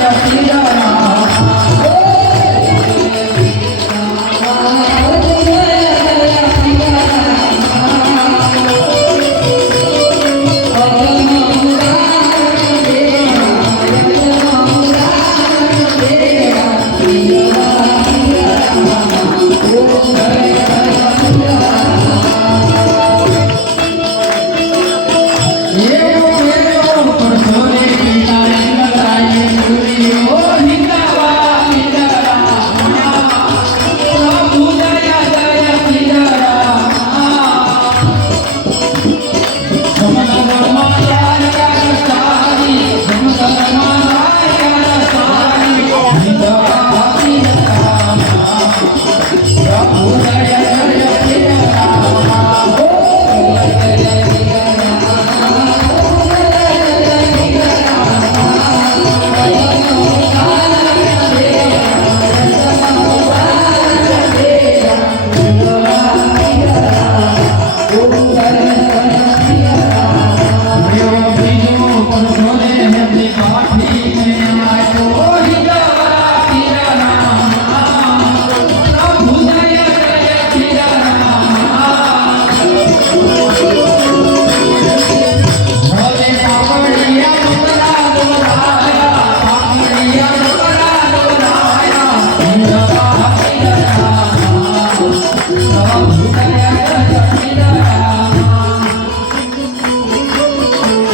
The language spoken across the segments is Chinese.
minha filha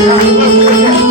那我明